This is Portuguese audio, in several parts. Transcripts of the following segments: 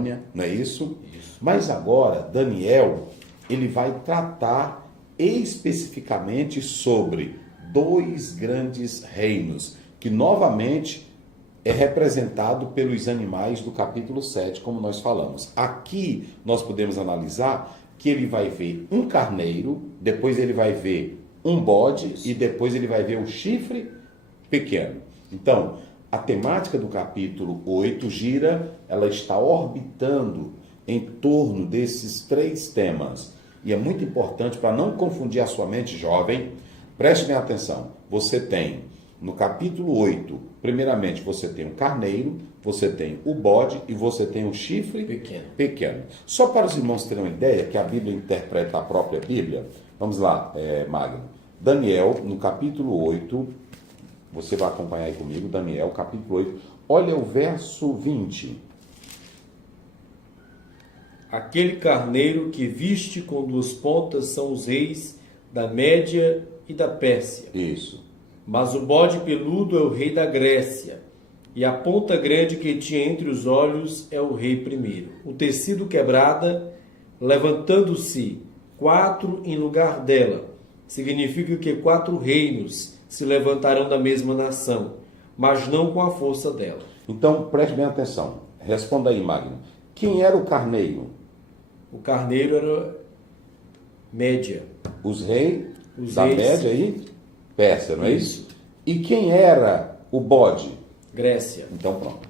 Babilônia, não é isso? Mas agora, Daniel, ele vai tratar especificamente sobre dois grandes reinos, que novamente é representado pelos animais do capítulo 7, como nós falamos. Aqui nós podemos analisar que ele vai ver um carneiro, depois ele vai ver um bode e depois ele vai ver o chifre pequeno. Então, a temática do capítulo 8 gira, ela está orbitando em torno desses três temas. E é muito importante, para não confundir a sua mente jovem, preste bem atenção. Você tem, no capítulo 8, primeiramente você tem o carneiro, você tem o bode e você tem o chifre pequeno. Só para os irmãos terem uma ideia, que a Bíblia interpreta a própria Bíblia. Vamos lá, Magno. Daniel, no capítulo 8, você vai acompanhar aí comigo, Daniel, capítulo 8. Olha o verso 20. Aquele carneiro que viste com duas pontas são os reis da Média e da Pérsia. Isso. Mas o bode peludo é o rei da Grécia, e a ponta grande que tinha entre os olhos é o rei primeiro. O tecido quebrada, levantando-se 4 em lugar dela, significa que 4 reinos se levantarão da mesma nação, mas não com a força dela. Então, preste bem atenção. Responda aí, Magno. Quem era o carneiro? O carneiro era Média. Os reis Os da reis. Média aí? Pérsia, não é isso? E quem era o bode? Grécia. Então, pronto.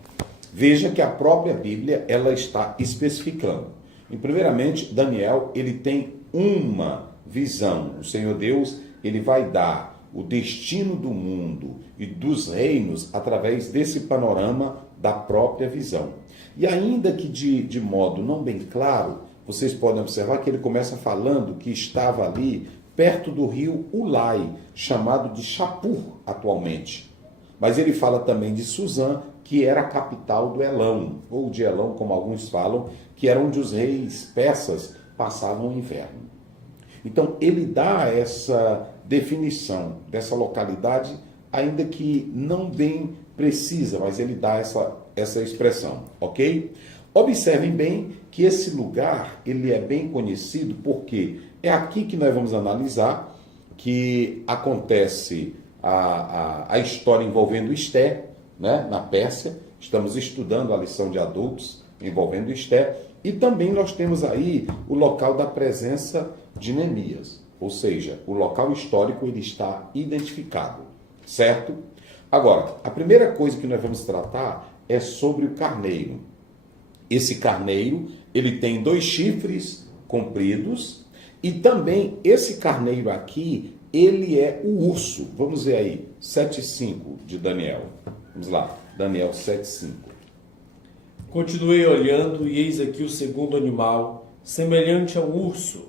Veja que a própria Bíblia, ela está especificando. E, primeiramente, Daniel, ele tem uma visão. O Senhor Deus, ele vai dar o destino do mundo e dos reinos através desse panorama da própria visão. E ainda que de modo não bem claro, vocês podem observar que ele começa falando que estava ali perto do rio Ulai, chamado de Shapur atualmente. Mas ele fala também de Suzã, que era a capital do Elão, ou de Elão, como alguns falam, que era onde os reis persas passavam o inverno. Então, ele dá essa definição dessa localidade, ainda que não bem precisa, mas ele dá essa expressão, ok? Observem bem que esse lugar, ele é bem conhecido porque é aqui que nós vamos analisar que acontece a história envolvendo Esté, né, na Pérsia. Estamos estudando a lição de adultos envolvendo Esté. E também nós temos aí o local da presença de Neemias. Ou seja, o local histórico ele está identificado, certo? Agora, a primeira coisa que nós vamos tratar é sobre o carneiro. Esse carneiro, ele tem 2 chifres compridos e também esse carneiro aqui, ele é o urso. Vamos ver aí, 7,5 de Daniel. Vamos lá, Daniel 7,5. Continuei olhando e eis aqui o segundo animal, semelhante a um urso,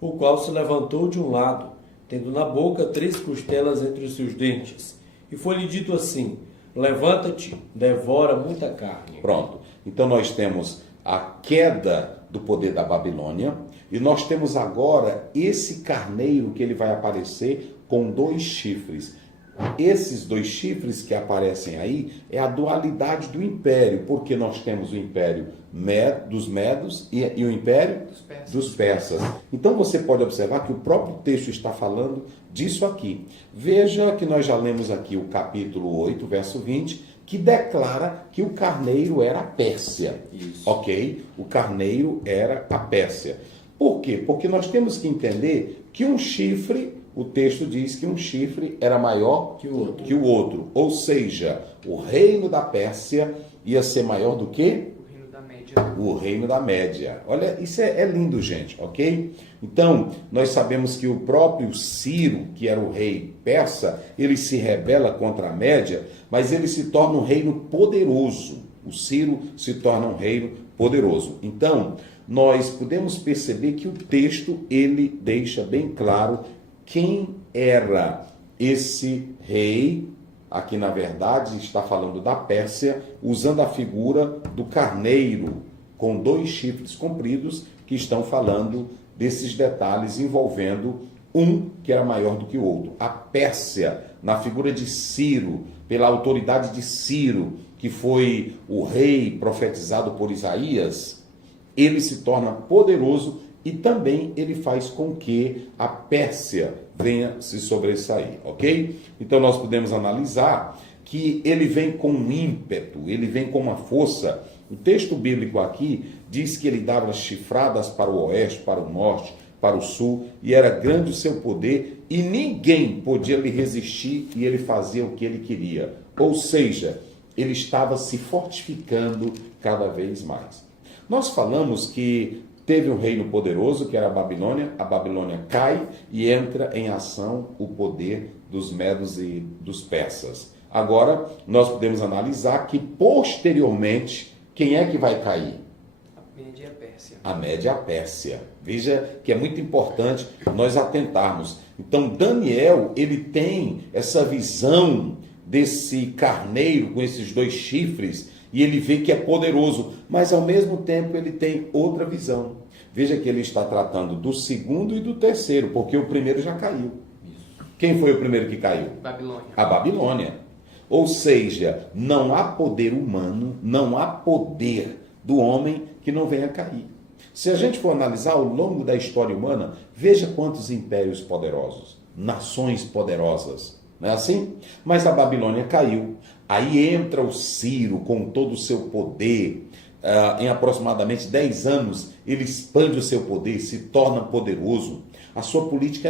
o qual se levantou de um lado, tendo na boca 3 costelas entre os seus dentes. E foi-lhe dito assim: levanta-te, devora muita carne. Pronto. Então nós temos a queda do poder da Babilônia e nós temos agora esse carneiro que ele vai aparecer com 2 chifres. Esses 2 chifres que aparecem aí é a dualidade do império, porque nós temos o império dos Medos e o império dos persas. Então você pode observar que o próprio texto está falando disso aqui. Veja que nós já lemos aqui o capítulo 8, verso 20, que declara que o carneiro era a Pérsia. Isso. Ok? O carneiro era a Pérsia. Por quê? Porque nós temos que entender que um chifre, o texto diz que um chifre era maior Que o outro. que o outro. Ou seja, o reino da Pérsia ia ser maior do que? O reino da Média. O reino da Média. Olha, isso é lindo, gente, ok? Então, nós sabemos que o próprio Ciro, que era o rei persa, ele se rebela contra a Média, mas ele se torna um reino poderoso. O Ciro se torna um reino poderoso. Então, nós podemos perceber que o texto, ele deixa bem claro quem era esse rei. Aqui, na verdade, está falando da Pérsia, usando a figura do carneiro, com 2 chifres compridos, que estão falando desses detalhes envolvendo um que era maior do que o outro. A Pérsia, na figura de Ciro, pela autoridade de Ciro, que foi o rei profetizado por Isaías, ele se torna poderoso e também ele faz com que a Pérsia venha se sobressair, ok? Então nós podemos analisar que ele vem com um ímpeto, ele vem com uma força. O texto bíblico aqui diz que ele dava chifradas para o oeste, para o norte, para o sul, e era grande o seu poder, e ninguém podia lhe resistir, e ele fazia o que ele queria. Ou seja, ele estava se fortificando cada vez mais. Nós falamos que teve um reino poderoso, que era a Babilônia cai e entra em ação o poder dos medos e dos persas. Agora, nós podemos analisar que posteriormente, quem é que vai cair? A Média e a Pérsia. A Média e a Pérsia. Veja que é muito importante nós atentarmos. Então, Daniel, ele tem essa visão desse carneiro com esses 2 chifres, e ele vê que é poderoso, mas ao mesmo tempo ele tem outra visão. Veja que ele está tratando do segundo e do terceiro, porque o primeiro já caiu. Quem foi o primeiro que caiu? Babilônia. A Babilônia. Ou seja, não há poder humano, não há poder do homem que não venha cair. Se a gente for analisar ao longo da história humana, veja quantos impérios poderosos, nações poderosas, não é assim? Mas a Babilônia caiu. Aí entra o Ciro com todo o seu poder. Em aproximadamente 10 anos, ele expande o seu poder, se torna poderoso. A sua política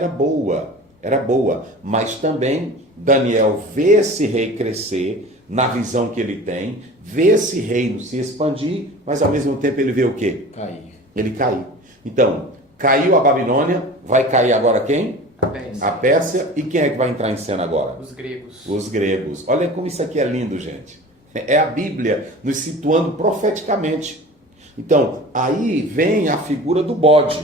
era boa, mas também Daniel vê esse rei crescer na visão que ele tem, vê esse reino se expandir, mas ao mesmo tempo ele vê o quê? Cair. Ele caiu. Então, caiu a Babilônia, vai cair agora quem? A Pérsia. A Pérsia. E quem é que vai entrar em cena agora? Os gregos. Os gregos. Olha como isso aqui é lindo, gente. É a Bíblia nos situando profeticamente. Então, aí vem a figura do bode.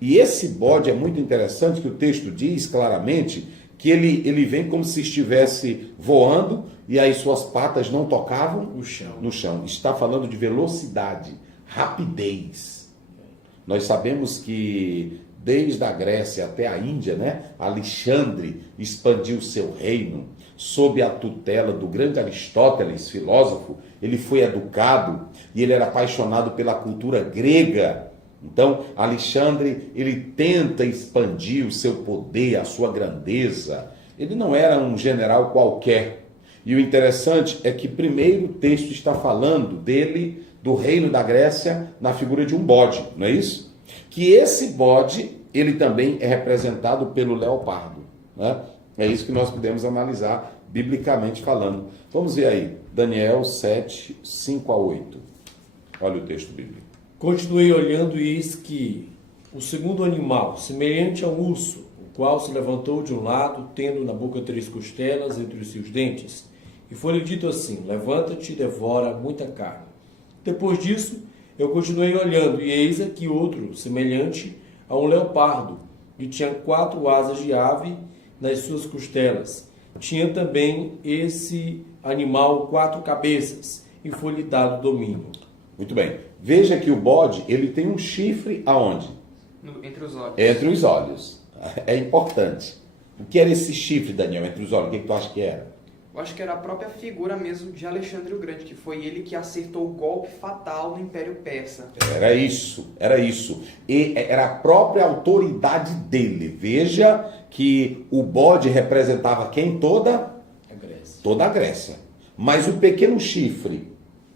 E esse bode é muito interessante, que o texto diz claramente que ele vem como se estivesse voando e aí suas patas não tocavam no chão. Está falando de velocidade, rapidez. Nós sabemos que desde a Grécia até a Índia, né, Alexandre expandiu seu reino sob a tutela do grande Aristóteles, filósofo. Ele foi educado e ele era apaixonado pela cultura grega. Então, Alexandre, ele tenta expandir o seu poder, a sua grandeza. Ele não era um general qualquer. E o interessante é que primeiro o texto está falando dele, do reino da Grécia, na figura de um bode, não é isso? Que esse bode, ele também é representado pelo leopardo, né? É isso que nós podemos analisar, biblicamente falando. Vamos ver aí, Daniel 7, 5 a 8. Olha o texto bíblico. Continuei olhando e eis que o segundo animal, semelhante a um urso, o qual se levantou de um lado, tendo na boca 3 costelas entre os seus dentes, e foi-lhe dito assim: levanta-te e devora muita carne. Depois disso, eu continuei olhando, e eis aqui outro, semelhante a um leopardo, que tinha 4 asas de ave nas suas costelas. Tinha também esse animal 4 cabeças, e foi-lhe dado domínio. Muito bem. Veja que o bode, ele tem um chifre aonde? Entre os olhos. Entre os olhos. É importante. O que era esse chifre, Daniel, entre os olhos? O que tu acha que era? Eu acho que era a própria figura mesmo de Alexandre o Grande, que foi ele que acertou o golpe fatal no Império Persa. Era isso, era isso. E era a própria autoridade dele. Veja que o bode representava quem? Toda A Grécia. a Grécia. Mas o pequeno chifre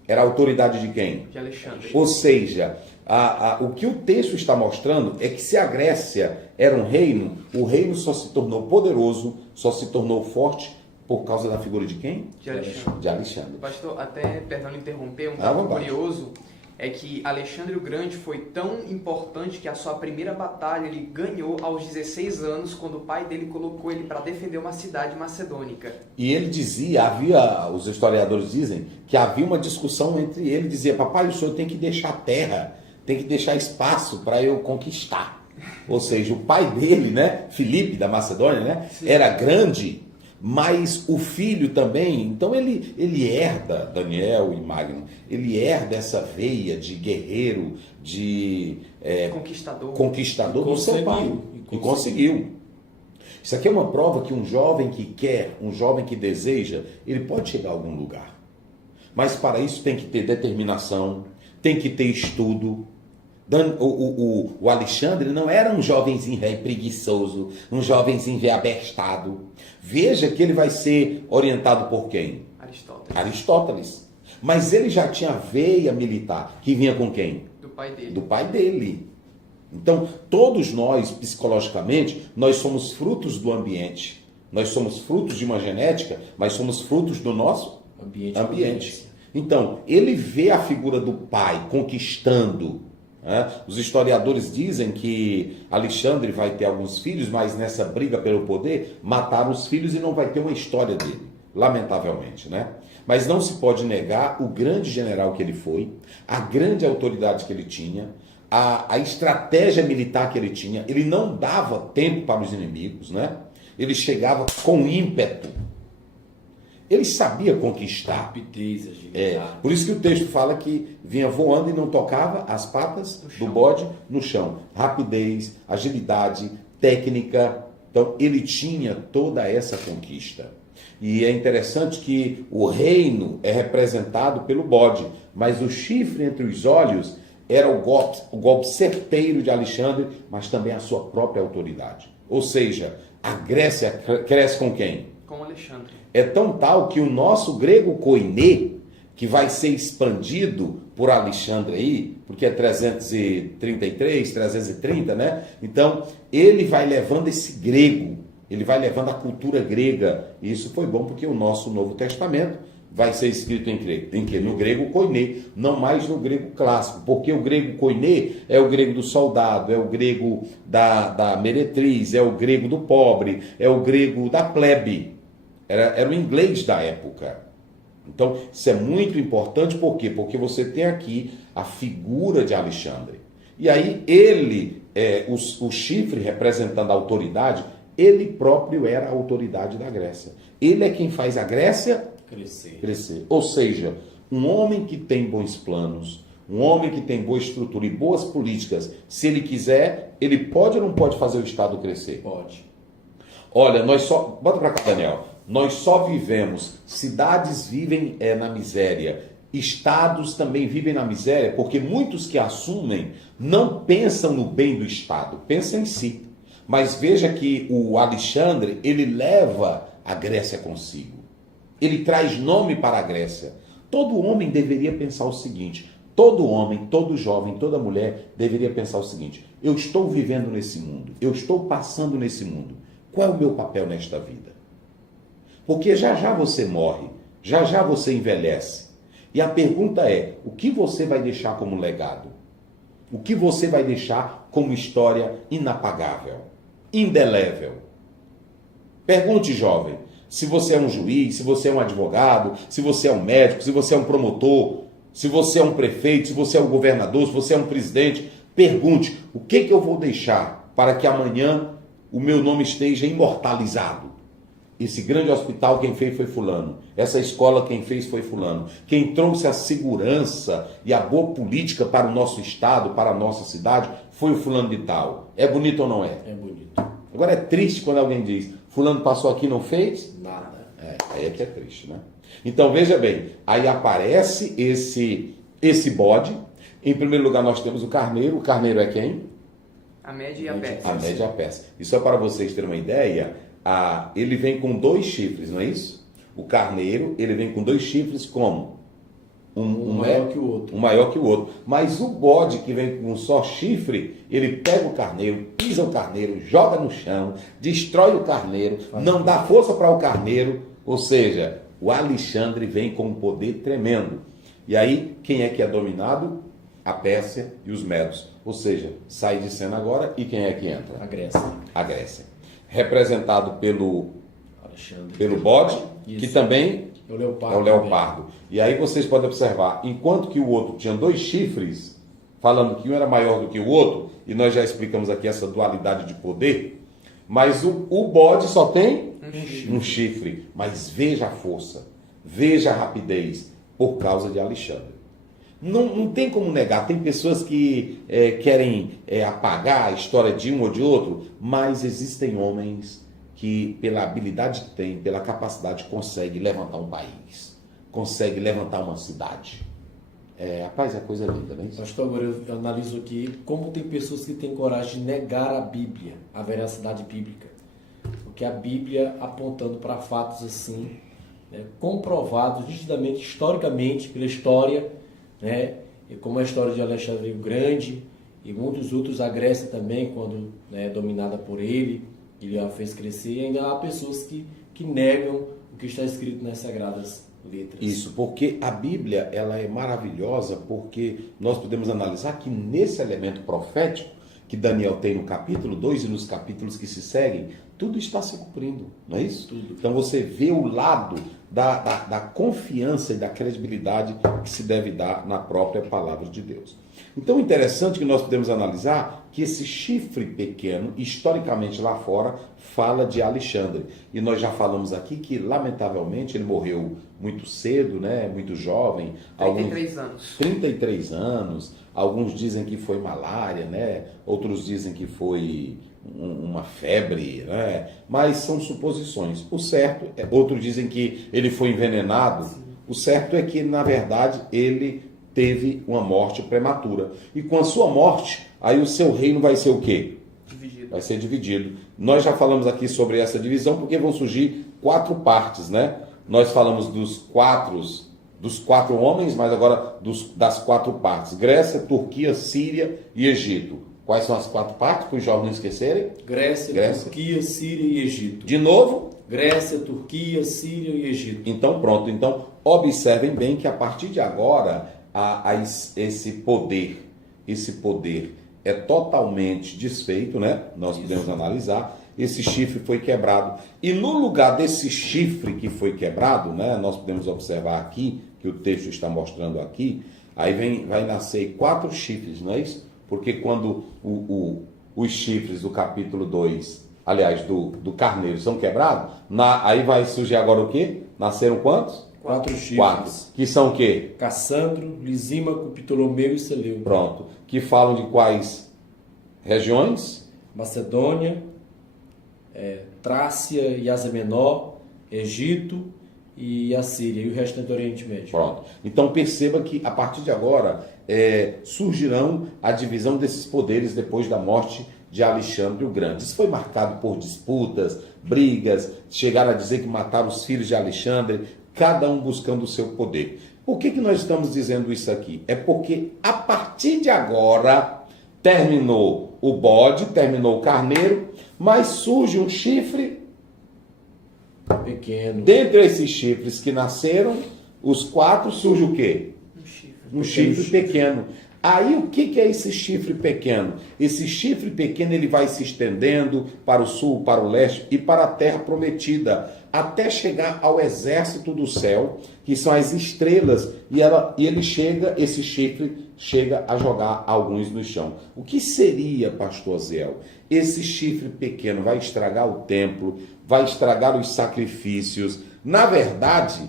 era a autoridade de quem? De Alexandre. Ou seja, o que o texto está mostrando é que se a Grécia era um reino, o reino só se tornou poderoso, só se tornou forte por causa da figura de quem? De Alexandre. De Alexandre. Pastor, até, perdão interromper, um À dado vontade. curioso é que Alexandre o Grande foi tão importante que a sua primeira batalha ele ganhou aos 16 anos, quando o pai dele colocou ele para defender uma cidade macedônica. E ele dizia, os historiadores dizem, que havia uma discussão entre ele, dizia, papai, o senhor tem que deixar terra, tem que deixar espaço para eu conquistar. Ou seja, o pai dele, né, Filipe da Macedônia, né, era grande, mas o filho também, então ele herda, Daniel e Magno, ele herda essa veia de guerreiro, de conquistador do seu pai. E conseguiu. Isso aqui é uma prova que um jovem que quer, um jovem que deseja, ele pode chegar a algum lugar. Mas para isso tem que ter determinação, tem que ter estudo. O Alexandre não era um jovenzinho velho preguiçoso, um jovenzinho velho abestado. Veja que ele vai ser orientado por quem? Aristóteles. Mas ele já tinha veia militar, que vinha com quem? Do pai dele. Do pai dele. Então, todos nós, psicologicamente, nós somos frutos do ambiente. Nós somos frutos de uma genética, mas somos frutos do nosso ambiente. Então, ele vê a figura do pai conquistando. Né? Os historiadores dizem que Alexandre vai ter alguns filhos, mas nessa briga pelo poder, mataram os filhos e não vai ter uma história dele. Lamentavelmente, né? Mas não se pode negar o grande general que ele foi, a grande autoridade que ele tinha, a estratégia militar que ele tinha. Ele não dava tempo para os inimigos, né? Ele chegava com ímpeto. Ele sabia conquistar. Rapidez, agilidade. Por isso que o texto fala que vinha voando e não tocava as patas do bode no chão. Rapidez, agilidade, técnica. Então, ele tinha toda essa conquista. E é interessante que o reino é representado pelo bode, mas o chifre entre os olhos era o golpe certeiro de Alexandre, mas também a sua própria autoridade. Ou seja, a Grécia cresce com quem? Com Alexandre. É tão tal que o nosso grego koiné, que vai ser expandido por Alexandre aí, porque é 333, 330, né? Então, ele vai levando esse grego, ele vai levando a cultura grega. E isso foi bom porque o nosso Novo Testamento vai ser escrito em quê? No grego koiné, não mais no grego clássico, porque o grego koiné é o grego do soldado, é o grego da meretriz, é o grego do pobre, é o grego da plebe. Era o inglês da época. Então, isso é muito importante, por quê? Porque você tem aqui a figura de Alexandre. E aí ele, o chifre representando a autoridade, ele próprio era a autoridade da Grécia. Ele é quem faz a Grécia crescer. Ou seja, um homem que tem bons planos, um homem que tem boa estrutura e boas políticas, se ele quiser, ele pode ou não pode fazer o Estado crescer? Pode. Olha, bota pra cá, Daniel. Nós só vivemos, cidades vivem na miséria, estados também vivem na miséria, porque muitos que assumem não pensam no bem do Estado, pensam em si. Mas veja que o Alexandre, ele leva a Grécia consigo. Ele traz nome para a Grécia. Todo homem deveria pensar o seguinte, todo homem, todo jovem, toda mulher deveria pensar o seguinte: eu estou vivendo nesse mundo, eu estou passando nesse mundo. Qual é o meu papel nesta vida? Porque já já você morre, já já você envelhece. E a pergunta é, o que você vai deixar como legado? O que você vai deixar como história inapagável, indelével? Pergunte, jovem, se você é um juiz, se você é um advogado, se você é um médico, se você é um promotor, se você é um prefeito, se você é um governador, se você é um presidente, pergunte, o que eu vou deixar para que amanhã o meu nome esteja imortalizado? Esse grande hospital quem fez foi fulano. Essa escola quem fez foi fulano. Quem trouxe a segurança e a boa política para o nosso estado, para a nossa cidade, foi o fulano de tal. É bonito ou não é? É bonito. Agora é triste quando alguém diz, fulano passou aqui e não fez? Nada. Aí é que é triste, né? Então veja bem, aí aparece esse bode. Em primeiro lugar nós temos o carneiro. O carneiro é quem? A média e a peça. A média e a peça. Isso é para vocês terem uma ideia. Ele vem com 2 chifres, não é isso? O carneiro, ele vem com 2 chifres como? Um maior que o outro. Um maior que o outro. Mas o bode que vem com um só chifre, ele pega o carneiro, pisa o carneiro, joga no chão, destrói o carneiro, não dá força para o carneiro. Ou seja, o Alexandre vem com um poder tremendo. E aí, quem é que é dominado? A Pérsia e os Medos. Ou seja, sai de cena agora e quem é que entra? A Grécia. A Grécia. Representado pelo Alexandre. bode, Isso. que também É o leopardo. é o leopardo. E aí vocês podem observar, enquanto que o outro tinha 2 chifres, falando que um era maior do que o outro, e nós já explicamos aqui essa dualidade de poder, mas o bode só tem um chifre. Mas veja a força, veja a rapidez, por causa de Alexandre. Não tem como negar, tem pessoas que querem apagar a história de um ou de outro, mas existem homens que, pela habilidade que têm, pela capacidade, conseguem levantar um país, consegue levantar uma cidade. Rapaz, é coisa linda, né? Pastor, agora eu analiso aqui como tem pessoas que têm coragem de negar a Bíblia, a veracidade bíblica. Porque a Bíblia apontando para fatos assim, né, comprovados nitidamente, historicamente, pela história, né, e como a história de Alexandre o Grande e muitos outros, a Grécia também, quando, né, dominada por ele a fez crescer, e ainda há pessoas que negam o que está escrito nas Sagradas Letras. Isso, porque a Bíblia ela é maravilhosa, porque nós podemos analisar que nesse elemento profético que Daniel tem no capítulo 2 e nos capítulos que se seguem, tudo está se cumprindo, não é isso? Tudo. Então você vê o lado da confiança e da credibilidade que se deve dar na própria palavra de Deus. Então, interessante que nós podemos analisar que esse chifre pequeno, historicamente lá fora, fala de Alexandre. E nós já falamos aqui que, lamentavelmente, ele morreu muito cedo, né? Muito jovem. 33 anos. 33 anos. Alguns dizem que foi malária, né? Outros dizem que foi uma febre, né? Mas são suposições. O certo, outros dizem que ele foi envenenado. Sim. O certo é que, na verdade, ele teve uma morte prematura. E com a sua morte, aí o seu reino vai ser o quê? Dividido. Vai ser dividido. Nós já falamos aqui sobre essa divisão, porque vão surgir 4 partes, né? Nós falamos dos quatro homens, mas agora das 4 partes. Grécia, Turquia, Síria e Egito. Quais são as 4 partes, para os jovens não esquecerem? Grécia, Turquia, Síria e Egito. De novo? Grécia, Turquia, Síria e Egito. Então, pronto. Então, observem bem que a partir de agora, esse poder é totalmente desfeito, né? Nós podemos analisar. Esse chifre foi quebrado. E no lugar desse chifre que foi quebrado, né? Nós podemos observar aqui, que o texto está mostrando aqui, aí vai nascer 4 chifres, não é isso? Porque quando os chifres do capítulo 2, aliás, do carneiro são quebrados, aí vai surgir agora o quê? Nasceram quantos? 4 chifres. 4. Que são o quê? Cassandro, Lisímaco, Ptolomeu e Seleuco. Pronto. Que falam de quais regiões? Macedônia, Trácia e Ásia Menor, Egito e a Síria e o restante do Oriente Médio. Pronto. Então perceba que a partir de agora surgirão a divisão desses poderes depois da morte de Alexandre o Grande. Isso foi marcado por disputas, brigas, chegaram a dizer que mataram os filhos de Alexandre, cada um buscando o seu poder. Por que nós estamos dizendo isso aqui? É porque a partir de agora terminou o bode, terminou o carneiro, mas surge um chifre pequeno. Dentre esses chifres que nasceram, os 4, surge o quê? Um chifre pequeno. Aí o que é esse chifre pequeno? Esse chifre pequeno ele vai se estendendo para o sul, para o leste e para a terra prometida, até chegar ao exército do céu, que são as estrelas, esse chifre chega a jogar alguns no chão. O que seria, pastor Zéu? Esse chifre pequeno vai estragar o templo, vai estragar os sacrifícios. Na verdade,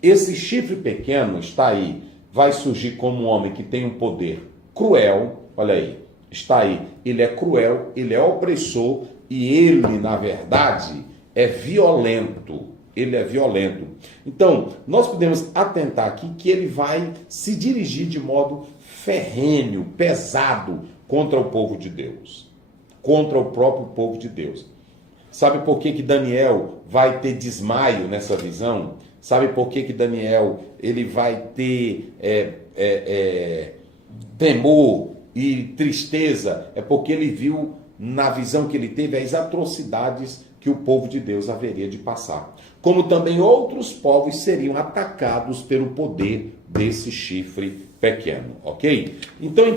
esse chifre pequeno está aí, vai surgir como um homem que tem um poder cruel, olha aí, está aí, ele é cruel, ele é opressor e ele, na verdade, é violento. Ele é violento. Então, nós podemos atentar aqui que ele vai se dirigir de modo ferrenho, pesado contra o povo de Deus, contra o próprio povo de Deus. Sabe por que Daniel vai ter desmaio nessa visão? Sabe por que Daniel ele vai ter temor e tristeza? É porque ele viu na visão que ele teve as atrocidades que o povo de Deus haveria de passar. Como também outros povos seriam atacados pelo poder desse chifre pequeno, ok? Então